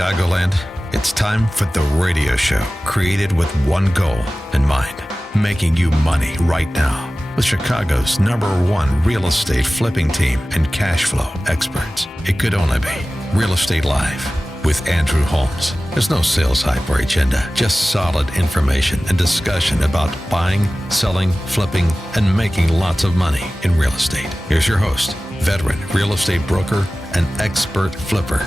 Chicagoland, it's time for the radio show created with one goal in mind, making you money right now with Chicago's #1 real estate flipping team and cash flow experts. It could only be Real Estate Live with Andrew Holmes. There's no sales hype or agenda, just solid information and discussion about buying, selling, flipping, and making lots of money in real estate. Here's your host, veteran real estate broker and expert flipper,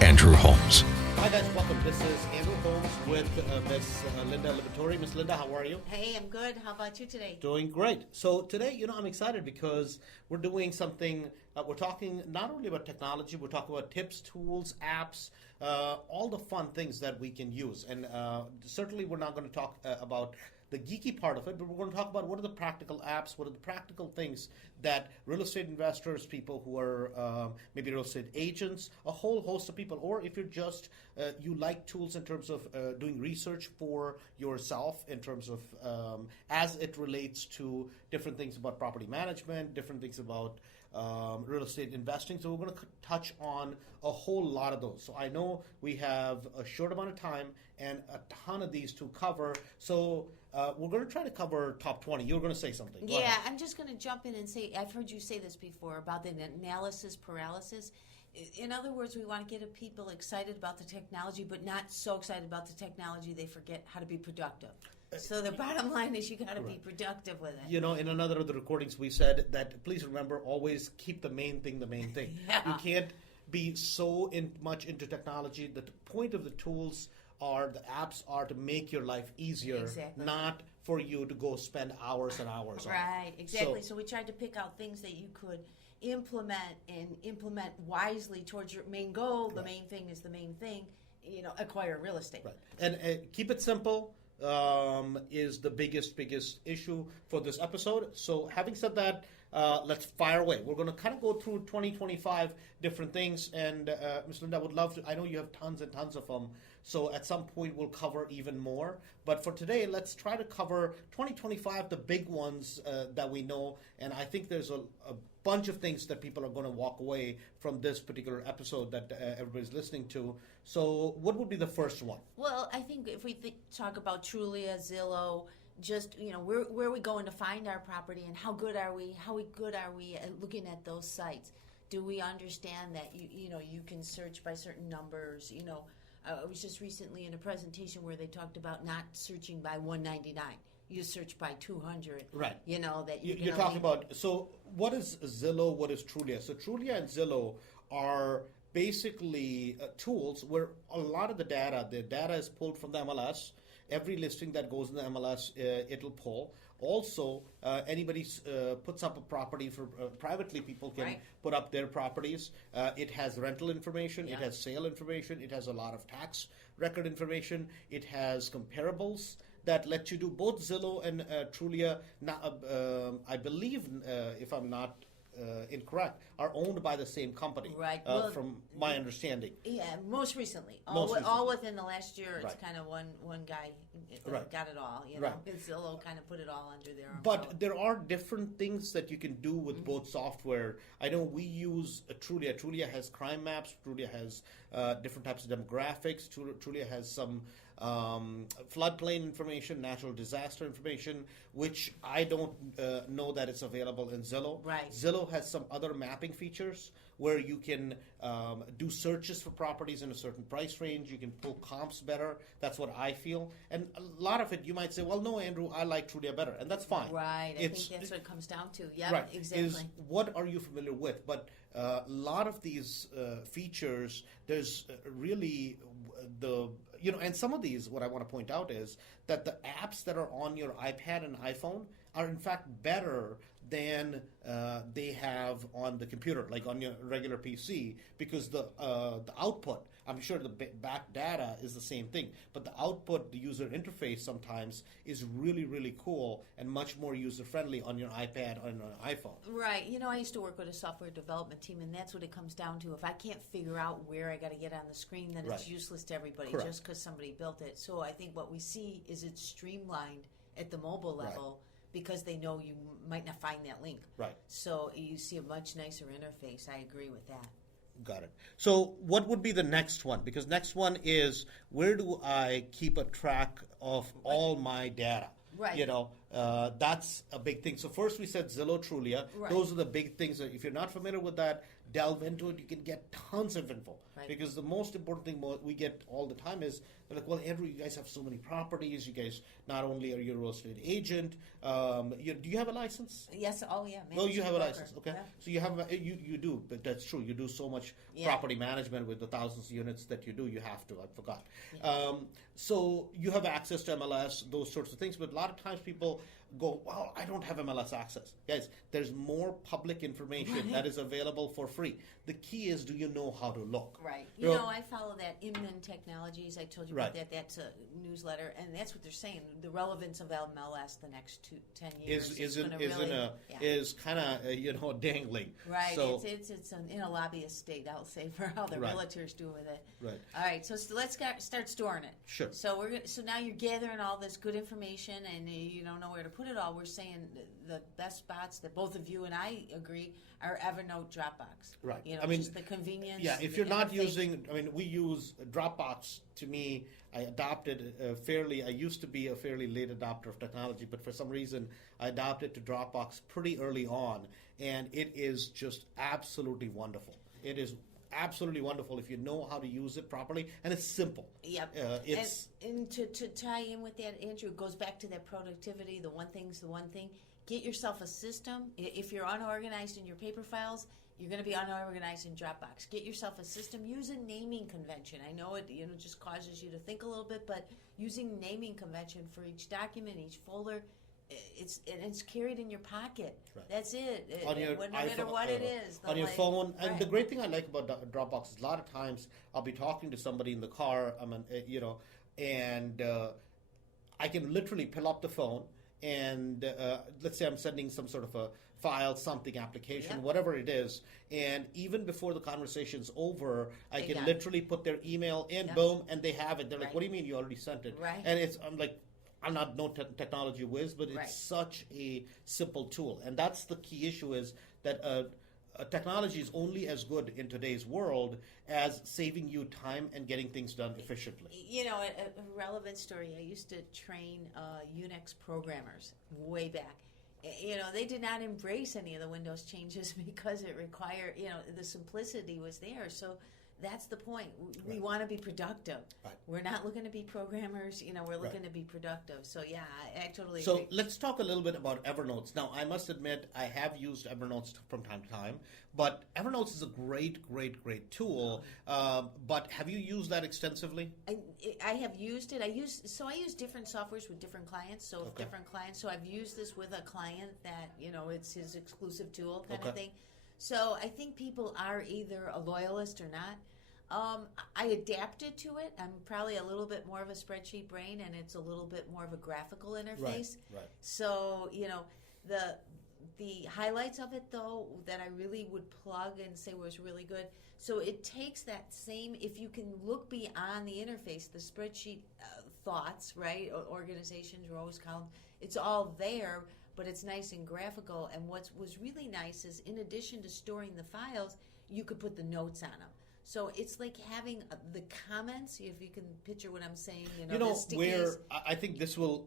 Andrew Holmes. Hi guys, welcome. This is Andrew Holmes with Miss Linda Liberatore. Miss Linda, how are you? Hey, I'm good. How about you today? Doing great. So today, I'm excited because we're doing something, we're talking not only about technology, we're talking about tips, tools, apps, all the fun things that we can use. And certainly we're not going to talk about the geeky part of it, but we're going to talk about what are the practical apps, what are the practical things that real estate investors, people who are maybe real estate agents, a whole host of people, or if you're just, you like tools in terms of doing research for yourself in terms of as it relates to different things about property management, different things about real estate investing. So we're going to touch on a whole lot of those. So I know we have a short amount of time and a ton of these to cover. So we're going to try to cover top 20. You were going to say something. Go yeah, ahead. I'm just going to jump in and say, I've heard you say this before about the analysis paralysis. In other words, we want to get people excited about the technology, but not so excited about the technology they forget how to be productive. So the bottom line is you got to be productive with it. In another of the recordings we said that please remember, always keep the main thing the main thing. Yeah. You can't be so much into technology. The point of the tools the apps are to make your life easier, Exactly. not for you to go spend hours and hours on it. Right, exactly. So we tried to pick out things that you could implement wisely towards your main goal. The main thing is the main thing, acquire real estate. Right. And keep it simple is the biggest issue for this episode. So having said that, let's fire away. We're going to kind of go through 2025 different things. And Ms. Linda, I would love to, I know you have tons and tons of them. So at some point we'll cover even more. But for today, let's try to cover 2025, the big ones that we know. And I think there's a bunch of things that people are going to walk away from this particular episode that everybody's listening to. So what would be the first one? Well, I think if we talk about Trulia, Zillow, just where are we going to find our property, and how good are we at looking at those sites? Do we understand that you can search by certain numbers? I was just recently in a presentation where they talked about not searching by 199. You search by 200. Right. That you're talking about. So what is Zillow? What is Trulia? So Trulia and Zillow are basically tools where a lot of the data is pulled from the MLS. Every listing that goes in the MLS, it'll pull. Also, anybody puts up a property for privately, people can put up their properties. It has rental information, it has sale information, it has a lot of tax record information, it has comparables that let you do both Zillow and Trulia. I believe, if I'm not incorrect, are owned by the same company, right? From my understanding. Yeah, most recently. Most recently. All within the last year, it's Right. kind of one guy got it all. Right. Zillow kind of put it all under their umbrella. But there are different things that you can do with both software. I know we use Trulia. Trulia has crime maps. Trulia has different types of demographics. Trulia has some floodplain information, natural disaster information, which I don't know that it's available in Zillow. Right. Zillow has some other mapping features where you can do searches for properties in a certain price range. You can pull comps better. That's what I feel. And a lot of it, you might say, well, no, Andrew, I like Trulia better. And that's fine. Right. I think that's what it comes down to. Yeah, right. exactly. Is what are you familiar with? But a lot of these features, there's really and some of these, what I want to point out is that the apps that are on your iPad and iPhone are in fact better than they have on the computer, like on your regular PC, because the output, I'm sure the back data is the same thing, but the output, the user interface sometimes is really, really cool and much more user-friendly on your iPad or on an iPhone. Right. I used to work with a software development team, and that's what it comes down to. If I can't figure out where I got to get on the screen, then it's useless to everybody. Correct. Just because somebody built it. So I think what we see is it's streamlined at the mobile level because they know you might not find that link. Right. So you see a much nicer interface. I agree with that. Got it. So what would be the next one? Because next one is, where do I keep a track of all my data? Right. That's a big thing. So first we said Zillow, Trulia. Right. Those are the big things that if you're not familiar with that, delve into it. You can get tons of info. Right. Because the most important thing we get all the time is, they're like, well, Andrew, you guys have so many properties. You guys, not only are you a real estate agent, do you have a license? Yes. Oh, yeah. Oh, you have a Managing license. broker. Okay. Yeah. So you have you do, but that's true. You do so much property management with the thousands of units that you do. You have to. I forgot. Yeah. So you have access to MLS, those sorts of things. But a lot of times people go, well, I don't have MLS access. Guys, there's more public information that is available for free. The key is, do you know how to look? Right. I follow that Inman Technologies. I told you about that. That's a newsletter, and that's what they're saying. The relevance of MLS the next 10 years is kind of dangling. Right. So, it's in a lobbyist state, I'll say, for how the realtors do with it. Right. All right. So let's start storing it. Sure. So so now you're gathering all this good information, and you don't know where to put it all. We're saying the best spots that both of you and I agree are Evernote, Dropbox. Right. Just the convenience. Yeah, if you're not using, we use Dropbox. To me, I adopted I used to be a fairly late adopter of technology, but for some reason, I adopted to Dropbox pretty early on, and it is just absolutely wonderful. It is absolutely wonderful if you know how to use it properly, and it's simple. Yep. And to tie in with that, Andrew, it goes back to that productivity. The one thing's the one thing. Get yourself a system. If you're unorganized in your paper files, you're going to be unorganized in Dropbox. Get yourself a system. Use a naming convention. I know it just causes you to think a little bit, but using naming convention for each document, each folder, it's carried in your pocket. Right. That's it. On your no matter what it is. On your phone. And the great thing I like about Dropbox is a lot of times I'll be talking to somebody in the car, and I can literally pull up the phone, and let's say I'm sending some sort of a file, something, application, whatever it is, and even before the conversation's over, I can literally put their email in, boom, and they have it. They're like, what do you mean you already sent it? Right. And I'm like, I'm not no technology whiz, but it's such a simple tool. And that's the key issue, is that technology is only as good in today's world as saving you time and getting things done efficiently. A relevant story. I used to train Unix programmers way back. They did not embrace any of the Windows changes because it required, the simplicity was there. So that's the point. We want to be productive. Right. We're not looking to be programmers. We're looking to be productive. So, yeah, I totally agree. So let's talk a little bit about Evernote. Now, I must admit, I have used Evernote from time to time, but Evernote is a great, great, great tool. But have you used that extensively? I have used it. I use different softwares with different clients. So different clients. So I've used this with a client that, it's his exclusive tool kind of thing. So I think people are either a loyalist or not. I adapted to it. I'm probably a little bit more of a spreadsheet brain, and it's a little bit more of a graphical interface. Right. So, the highlights of it, though, that I really would plug and say was really good. So it takes that same, if you can look beyond the interface, the spreadsheet thoughts, right, organizations, rows, columns, it's all there, but it's nice and graphical. And what was really nice is, in addition to storing the files, you could put the notes on them. So it's like having the comments, if you can picture what I'm saying. Where I think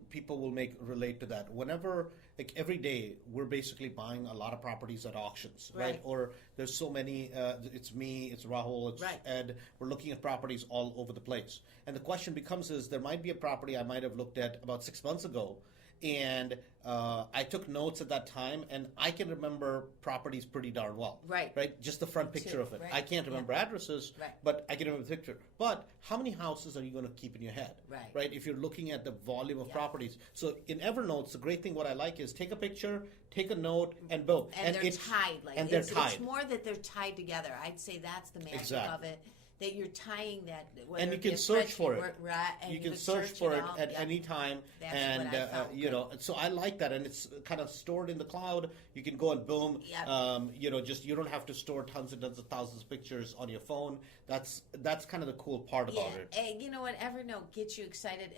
people will relate to that. Whenever, like every day, we're basically buying a lot of properties at auctions, right? Or there's so many, it's me, it's Rahul, it's Ed, we're looking at properties all over the place. And the question becomes there might be a property I might have looked at about 6 months ago, and I took notes at that time, and I can remember properties pretty darn well. Right? Just the front picture of it. Right. I can't remember addresses, but I can remember the picture. But how many houses are you going to keep in your head? Right? If you're looking at the volume of properties. So in Evernote, the great thing what I like is take a picture, take a note, and boom. And they're tied. It's more that they're tied together. I'd say that's the magic of it. that you're tying that. And you can search for it. Right, and you can search for it at Yep. any time, That's and what I found you know. So I like that, and it's kind of stored in the cloud. You can go and boom. Yep. You know, just you don't have to store tons and tons of thousands of pictures on your phone. That's kind of the cool part about it. And you know what? Evernote gets you excited.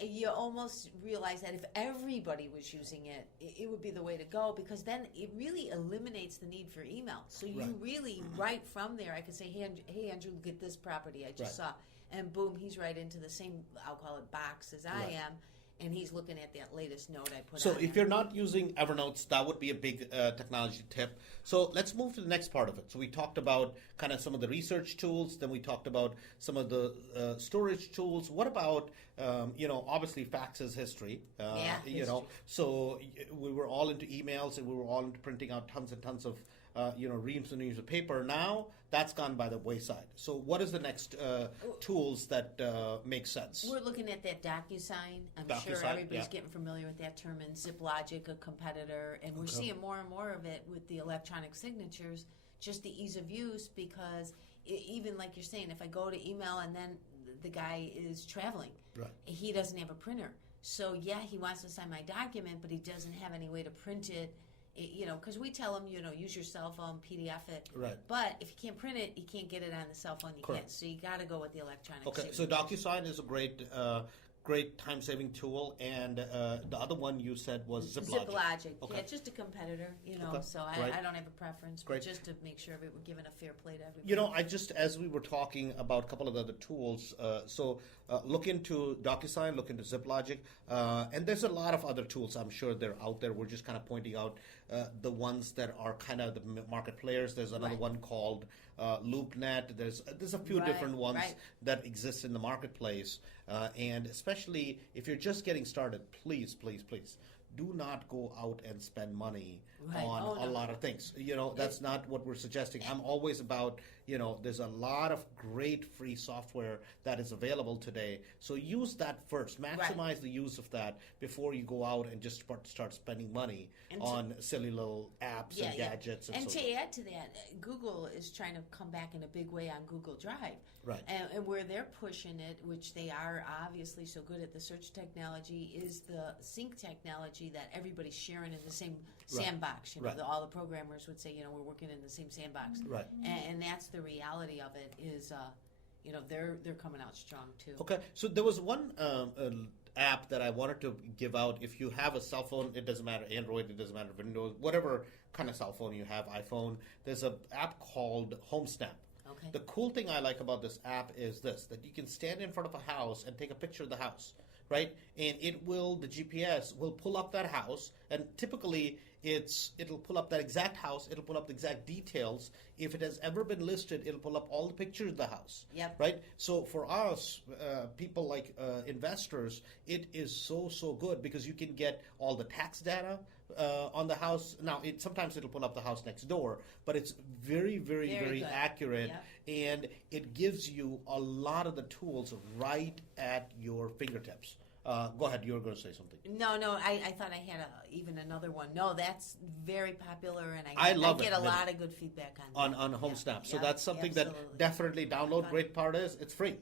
You almost realize that if everybody was using it, it would be the way to go, because then it really eliminates the need for email. So you really, right from there, I could say, hey, Andrew, look at this property I just saw. And boom, he's right into the same, I'll call it, box as I am. And he's looking at that latest note I put on. So if you're not using Evernote, that would be a big technology tip. So let's move to the next part of it. So we talked about kind of some of the research tools. Then we talked about some of the storage tools. What about, you know, obviously facts is history. You know, so we were all into emails and we were all into printing out tons and tons of, you know, reams and reams of paper. Now that's gone by the wayside. So what is the next tools that make sense? We're looking at that DocuSign. I'm sure everybody's getting familiar with that term. And ZipLogic, a competitor. And we're seeing more and more of it with the electronic signatures, just the ease of use, because even like you're saying, if I go to email and then the guy is traveling, he doesn't have a printer. So yeah, he wants to sign my document, but he doesn't have any way to print it. You know, because we tell them, you know, use your cell phone, PDF it. Right. But if you can't print it, you can't get it on the cell phone. You Correct. can't. So you got to go with the electronic. Okay. signature. So DocuSign is a great time-saving tool, and the other one you said was ZipLogic. ZipLogic. Okay. Yeah, just a competitor, you know. Okay. So I don't have a preference, but just to make sure we're giving a fair play to everybody. You know, I just, as we were talking about a couple of the other tools, look into DocuSign, look into ZipLogic, and there's a lot of other tools I'm sure they're out there. We're just kind of pointing out the ones that are kind of the market players. There's another one called LoopNet. There's a few different ones that exist in the marketplace, and especially if you're just getting started, please do not go out and spend money on a lot of things. You know, that's not what we're suggesting. I'm always about, you know, there's a lot of great free software that is available today. So use that first. Maximize the use of that before you go out and just start spending money on silly little apps and gadgets. And to add to that, Google is trying to come back in a big way on Google Drive. Right. And where they're pushing it, which they are obviously so good at the search technology, is the sync technology that everybody's sharing in the same sandbox. You know, all the programmers would say, you know, we're working in the same sandbox. Right. And that's the reality of it is, you know, they're coming out strong too. Okay. So there was one app that I wanted to give out. If you have a cell phone, it doesn't matter, Android, it doesn't matter, Windows, whatever kind of cell phone you have, iPhone, there's an app called Holmes. Okay. The cool thing I like about this app is this, that you can stand in front of a house and take a picture of the house, right? And the GPS will pull up that house, and typically it'll pull up that exact house, it'll pull up the exact details. If it has ever been listed, it'll pull up all the pictures of the house. Yep. Right? So for us, people like investors, it is so good because you can get all the tax data on the house. Now, sometimes it'll pull up the house next door, but it's very accurate, and it gives you a lot of the tools right at your fingertips. Go ahead, you were going to say something. No, I thought I had even another one. No, that's very popular, and I get a lot of good feedback on Home Snap. So that's something that definitely download. Great part is it's free.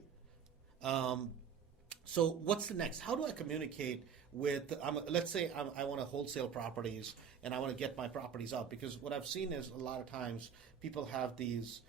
So what's the next? How do I communicate with, let's say I want to wholesale properties and I want to get my properties out? Because what I've seen is a lot of times people have these,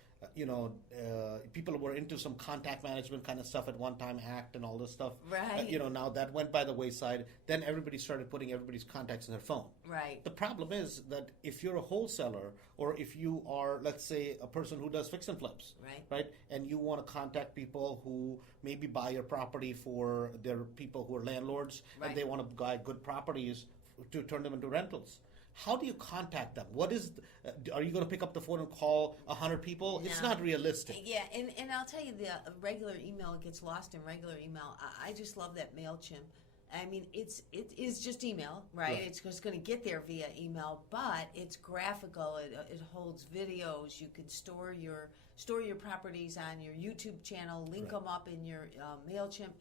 people were into some contact management kind of stuff at one time, ACT and all this stuff. Right. Now that went by the wayside. Then everybody started putting everybody's contacts in their phone. Right. The problem is that if you're a wholesaler, or if you are, let's say, a person who does fix and flips, right, and you want to contact people who maybe buy your property for their people who are landlords, and they want to buy good properties to turn them into rentals. How do you contact them? Are you going to pick up the phone and call 100 people? No. It's not realistic. Yeah, and I'll tell you, the regular email gets lost in regular email. I just love that MailChimp. I mean, it is just email, right? It's just going to get there via email, but it's graphical. It holds videos. You can store your properties on your YouTube channel, link them up in your MailChimp.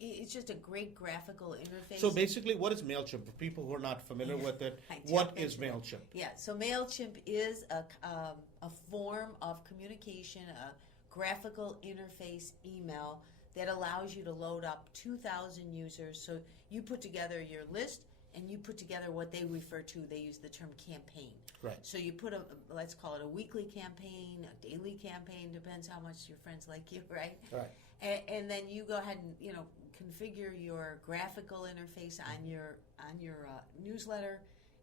It's just a great graphical interface. So basically, what is MailChimp? For people who are not familiar with it, what is MailChimp? Yeah, so MailChimp is a form of communication, a graphical interface email that allows you to load up 2,000 users. So you put together your list and you put together what they refer to, they use the term campaign. Right. So you put let's call it a weekly campaign, a daily campaign, depends how much your friends like you, right? Right. And then you go ahead and, configure your graphical interface on your newsletter,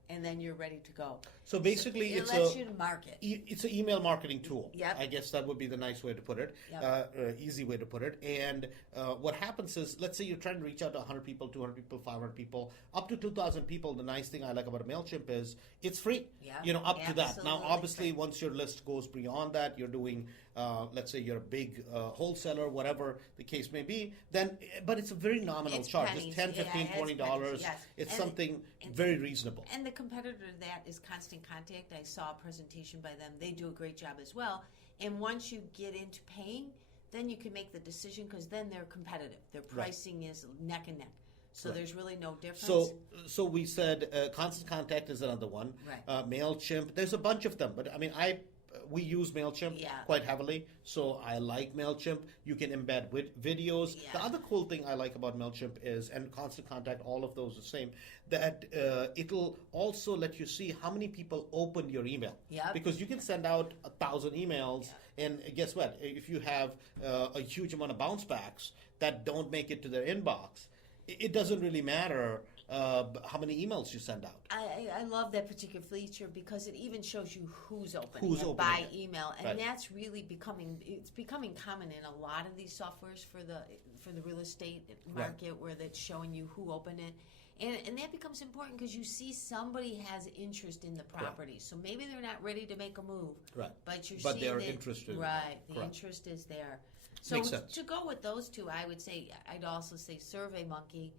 and then you're ready to go. So basically, it lets you to market. It's an email marketing tool. Yep. I guess that would be the nice way to put it, easy way to put it. And what happens is, let's say you're trying to reach out to 100 people, 200 people, 500 people, up to 2,000 people. The nice thing I like about a MailChimp is it's free. Yep. Up to that. Now, Absolutely obviously, free. once your list goes beyond that, you're doing, let's say you're a big wholesaler, whatever the case may be, then, but it's a very nominal It's charge. pennies. It's 10, 15, Yeah, it's $20. pennies, yes. It's And- something and- very reasonable. And the competitor to that is Constant Contact. I saw a presentation by them. They do a great job as well. And once you get into paying, then you can make the decision because then they're competitive. Their pricing is neck and neck. So there's really no difference. So we said Constant Contact is another one. Right. MailChimp. There's a bunch of them, but I mean, we use MailChimp Yeah. quite heavily, so I like MailChimp. You can embed videos. Yeah. The other cool thing I like about MailChimp is, and Constant Contact, all of those the same, that it'll also let you see how many people opened your email. Yep. Because you can send out 1,000 emails, and guess what? If you have a huge amount of bounce backs that don't make it to their inbox, it doesn't really matter how many emails you send out. I love that particular feature because it even shows you who's opening Who's it opening by it. email, and Right. that's really becoming common in a lot of these softwares for the real estate market, where that's showing you who opened it. And that becomes important because you see somebody has interest in the property. So maybe they're not ready to make a move, Right. but you're But seeing they're that, interested. Right, the Correct. interest is there. So Makes sense. to go with those two, I'd also say SurveyMonkey,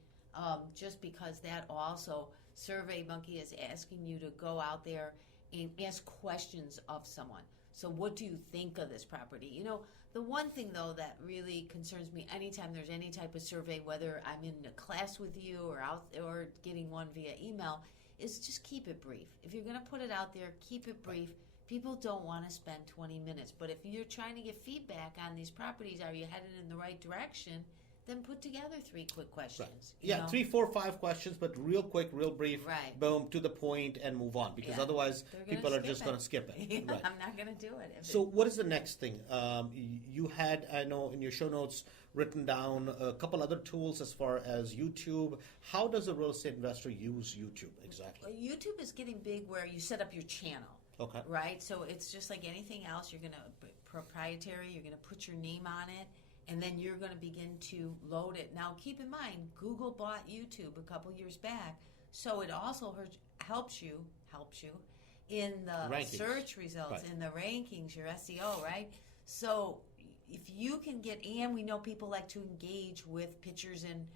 just because that also, SurveyMonkey is asking you to go out there and ask questions of someone. So what do you think of this property? The one thing, though, that really concerns me anytime there's any type of survey, whether I'm in a class with you or getting one via email, is just keep it brief. If you're going to put it out there, keep it brief. People don't want to spend 20 minutes. But if you're trying to get feedback on these properties, are you headed in the right direction? Then put together 3 quick questions. Yeah, you know? 3, 4, 5 questions, but real quick, real brief, Right. boom, to the point, and move on. Because Yeah. otherwise, They're gonna people are skip just it. going to skip it. Right. I'm not going to do it. So, what is the next thing? You had, I know, in your show notes, written down a couple other tools as far as YouTube. How does a real estate investor use YouTube exactly? YouTube is getting big where you set up your channel. Okay. Right? So it's just like anything else. You're going to proprietary. You're going to put your name on it, and then you're going to begin to load it. Now, keep in mind, Google bought YouTube a couple years back, so it also helps you in the Rankings. search results, Right. in the rankings, your SEO, right? So if you can and we know people like to engage with pictures and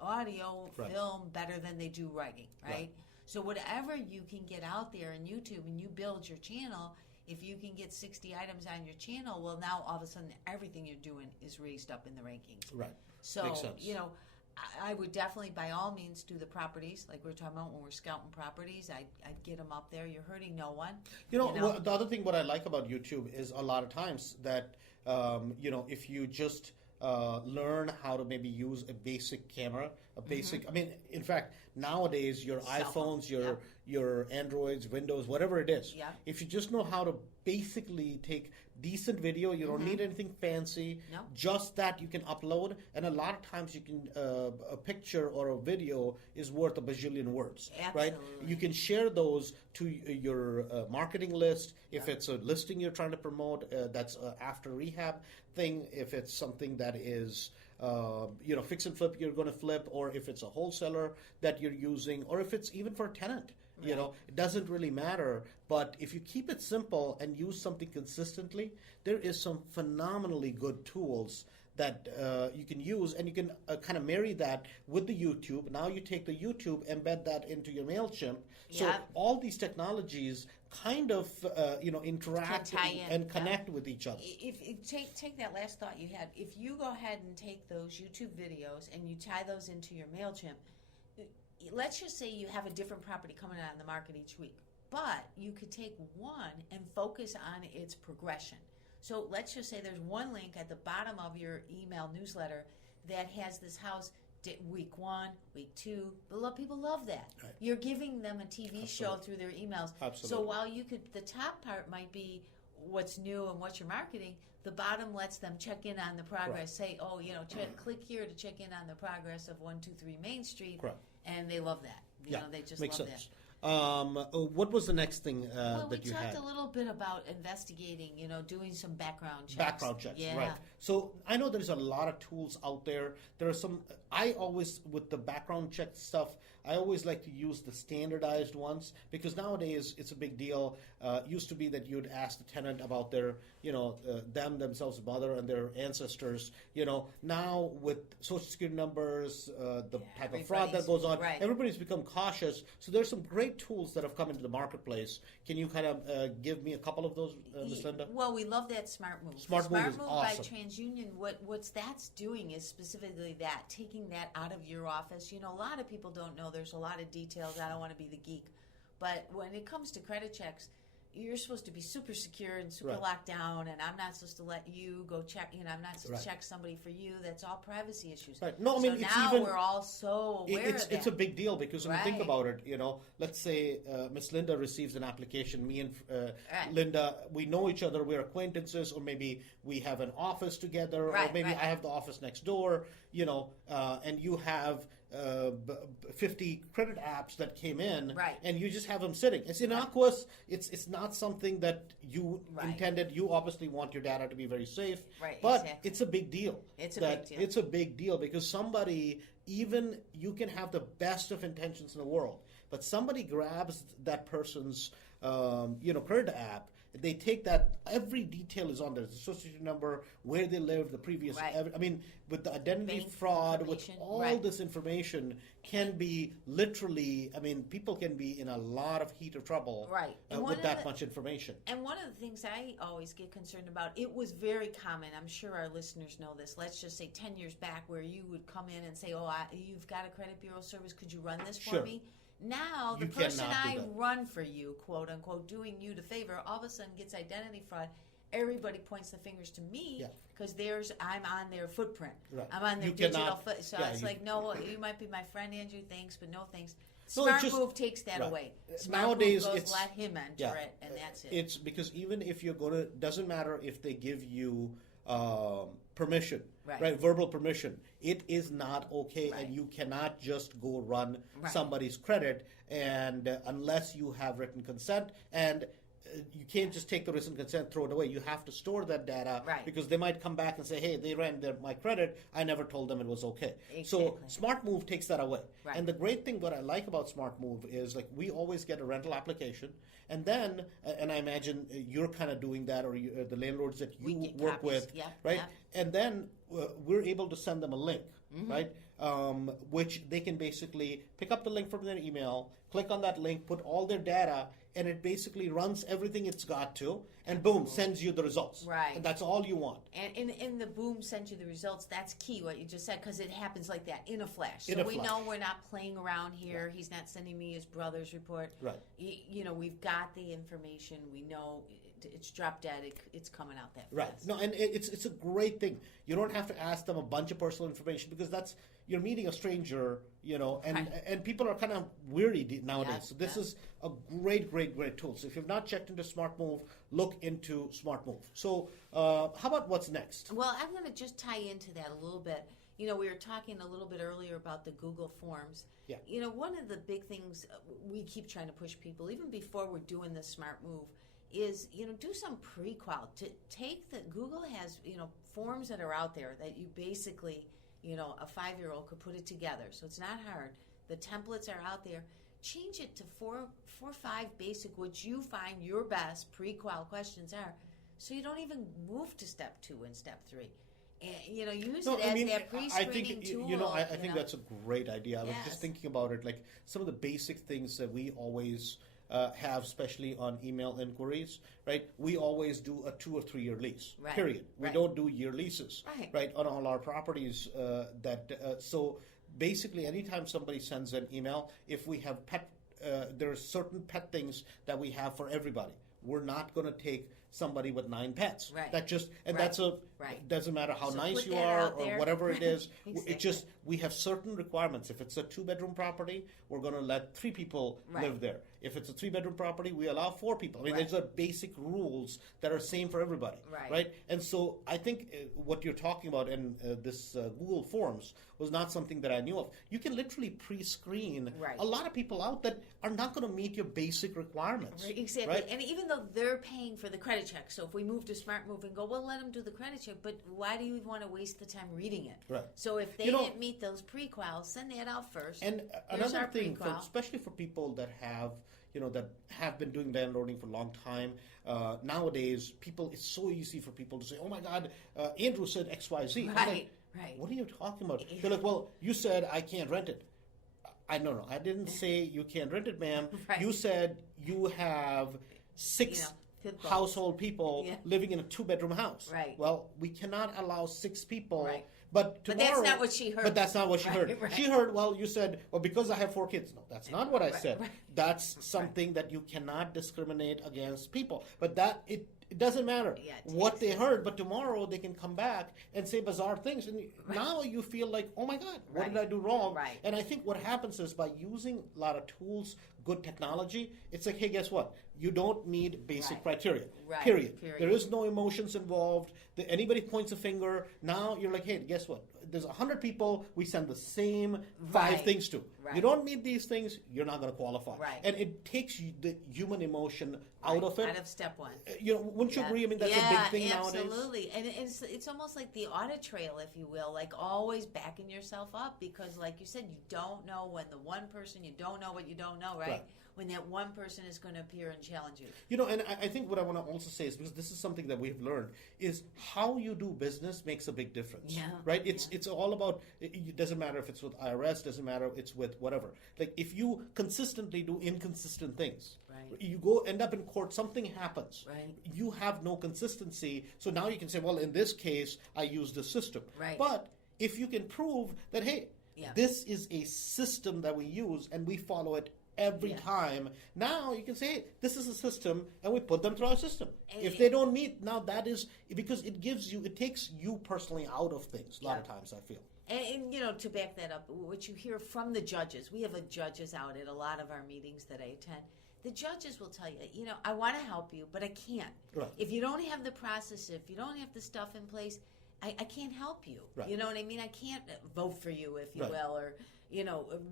audio, Right. film better than they do writing, right? So whatever you can get out there in YouTube and you build your channel, if you can get 60 items on your channel, well, now all of a sudden everything you're doing is raised up in the rankings. Right. So, Makes sense. I would definitely, by all means, do the properties like we're talking about when we're scouting properties. I'd get them up there. You're hurting no one. The other thing what I like about YouTube is a lot of times that, if you just learn how to maybe use a basic camera, I mean, in fact, nowadays your Cell phone, iPhones, your Androids, Windows, whatever it is, Yeah. if you just know how to basically take decent video, you don't need anything fancy, No. just that you can upload, and a lot of times you can, a picture or a video is worth a bajillion words, right? Absolutely. You can share those to your marketing list. If it's a listing you're trying to promote, that's after rehab thing. If it's something that is, fix and flip, you're going to flip, or if it's a wholesaler that you're using, or if it's even for a tenant. It doesn't really matter. But if you keep it simple and use something consistently, there is some phenomenally good tools that you can use, and you can kind of marry that with the YouTube. Now you take the YouTube, embed that into your MailChimp. So Yeah. all these technologies kind of interact Can tie in, and yeah. connect with each other. If take that last thought you had. If you go ahead and take those YouTube videos and you tie those into your MailChimp, let's just say you have a different property coming out on the market each week, but you could take one and focus on its progression. So let's just say there's one link at the bottom of your email newsletter that has this house week 1, week 2. People love that. Right. You're giving them a TV show through their emails. Absolutely. So while the top part might be what's new and what you're marketing, the bottom lets them check in on the progress. Right. Say, click here to check in on the progress of 123 Main Street. Correct. And they love that. You know, they just makes love sense. that. What was the next thing that you had? Well, we talked a little bit about investigating, doing some background checks. Background checks, yeah. right. So I know there's a lot of tools out there. There are some, I always, with the background check stuff, I always like to use the standardized ones because nowadays it's a big deal. Used to be that you'd ask the tenant about their, themselves, mother and their ancestors. Now with social security numbers, the type of fraud that goes on, right. Everybody's become cautious. So there's some great tools that have come into the marketplace. Can you kind of give me a couple of those, Ms. Linda? Well, we love that Smart Move. Smart Move is awesome. By TransUnion, what that's doing is specifically that, taking that out of your office. A lot of people don't know. There's a lot of details. I don't want to be the geek. But when it comes to credit checks, you're supposed to be super secure and super locked down, and I'm not supposed to let you go check. I'm not supposed to check somebody for you. That's all privacy issues. Right. No, I mean, so it's now even, we're all so aware of that. It's a big deal because when you think about it, let's say Miss Linda receives an application. Me and Linda, we know each other. We're acquaintances, or maybe we have an office together, or maybe I have the office next door. And you have 50 credit apps that came in, and you just have them sitting. It's innocuous. It's not something that you intended. You obviously want your data to be very safe, but it's a big deal. It's a big deal because somebody, even you can have the best of intentions in the world, but somebody grabs that person's credit app. They take that, every detail is on there. The social security number, where they live, the previous, with the identity bank fraud, with all this information can be literally, people can be in a lot of heat or trouble with that much information. And one of the things I always get concerned about, it was very common, I'm sure our listeners know this, let's just say 10 years back, where you would come in and say, you've got a credit bureau service, could you run this for me? Now, the person I run for you, quote unquote, doing you the favor, all of a sudden gets identity fraud. Everybody points the fingers to me because I'm on their footprint. Right. I'm on their digital footprint. So it's like, no, you might be my friend, Andrew, thanks, but no thanks. Smart Move takes that away. Nowadays, Move goes, let him enter it, and that's it. It's because even if you're going to, doesn't matter if they give you permission, verbal permission, it is not okay, and you cannot just go run somebody's credit, and unless you have written consent, and you can't just take the written consent, throw it away. You have to store that data because they might come back and say, hey, they ran my credit, I never told them it was okay. Exactly. So Smart Move takes that away. And the great thing, what I like about Smart Move is, like, we always get a rental application, and then, and I imagine you're kind of doing that, or the landlords that you work with, and then we're able to send them a link, which they can basically pick up the link from their email, click on that link, put all their data, and it basically runs everything it's got to, and boom, sends you the results. Right. And that's all you want. And in the boom sends you the results, that's key, what you just said, because it happens like that, in a flash. So we know we're not playing around here. He's not sending me his brother's report. Right. We've got the information. We know it's drop dead. It's coming out that fast. Right. No, and it's a great thing. You don't have to ask them a bunch of personal information because you're meeting a stranger, and people are kind of weary nowadays. So this is a great tool. So if you've not checked into Smart Move, look into Smart Move. So how about what's next? Well, I'm going to just tie into that a little bit. We were talking a little bit earlier about the Google Forms. Yeah. One of the big things we keep trying to push people, even before we're doing the Smart Move, is, do some pre-qual. To take Google has, forms that are out there that you basically, a 5-year-old could put it together. So it's not hard. The templates are out there. Change it to 4 or 5 basic, which you find your best pre-qual questions are, so you don't even move to step 2 and step 3. And, use it as that pre-screening tool. I think that's a great idea. I was just thinking about it, like some of the basic things that we always have, especially on email inquiries, right? We always do a 2 or 3 year lease, period. We don't do year leases, right, on all our properties. So basically, anytime somebody sends an email, if we have there are certain pet things that we have for everybody. We're not going to take somebody with 9 pets. Right. That just and Right. that's a Right. doesn't matter how So nice put you that are out or there. whatever it is. Exactly. It just we have certain requirements. If it's a 2-bedroom property, we're going to let 3 people Right. live there. If it's a 3-bedroom property, we allow 4 people. I mean, Right. there's a basic rules that are same for everybody. Right. And so I think what you're talking about in this Google Forms was not something that I knew of. You can literally pre-screen Right. a lot of people out that are not going to meet your basic requirements. Right, exactly. Right? And even though they're paying for the credit check, so if we move to Smart Move and go, well, let them do the credit check, but why do you want to waste the time reading it? Right. So if they didn't meet those pre-quals, send that out first. And Here's another our thing, pre-qual. especially for people that have, that have been doing landlording for a long time, nowadays, it's so easy for people to say, oh my God, Andrew said X, Y, Z. I'm Right, like, right. what are you talking about? They're like, well, you said I can't rent it. No, I didn't say you can't rent it, ma'am. Right. You said you have 6 people. household people Yeah. living in a 2-bedroom house. Right. Well, we cannot allow 6 people. Right. But But tomorrow, that's not what she heard. But that's not what she Right, heard. right. She heard, well, you said, well, because I have 4 kids. No, that's not what I said. right. That's something that you cannot discriminate against people. But it doesn't matter Yeah, it what takes they it. heard. But tomorrow they can come back and say bizarre things, and now you feel like, oh my God, what Right. did I do wrong? Right. And I think what happens is by using a lot of tools, good technology, it's like, hey, guess what? You don't need basic Right. criteria. Right. Period. Period. There is no emotions involved. Anybody points a finger. Now you're like, hey, guess what? There's 100 people. We send the same 5 Right. things to. Right. You don't meet these things, you're not going to qualify. Right. And it takes the human emotion out of it. Out of step one. Wouldn't you agree? I mean, that's a big thing nowadays. Absolutely. And it's almost like the audit trail, if you will, like always backing yourself up because, like you said, you don't know when the one person, you don't know what you don't know, right? When that one person is going to appear and challenge you. And I think what I want to also say is, because this is something that we've learned, is how you do business makes a big difference. Yeah. Right? It's all about, it doesn't matter if it's with IRS, doesn't matter if it's with whatever. Like if you consistently do inconsistent things, Right. you go end up in court, something happens. Right. You have no consistency. So now you can say, well, in this case, I used the system. Right. But if you can prove that, hey, Yeah. this is a system that we use and we follow it every Yeah. time. Now you can say, hey, this is a system, and we put them through our system. And if they don't meet, now that is because it takes you personally out of things. A lot of Yeah. times, I feel. And to back that up, what you hear from the judges, we have judges out at a lot of our meetings that I attend. The judges will tell you, I want to help you, but I can't. Right. If you don't have the process, if you don't have the stuff in place, I can't help you. Right. You know what I mean? I can't vote for you, if you Right. will, or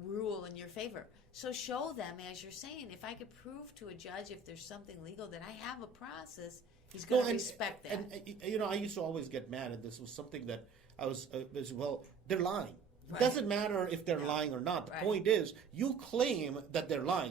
rule in your favor. So show them, as you're saying, if I could prove to a judge if there's something legal that I have a process, he's going to respect that. And I used to always get mad, and this was something that I was they're lying. Right. It doesn't matter if they're lying or not. The Right. point is, you claim that they're lying.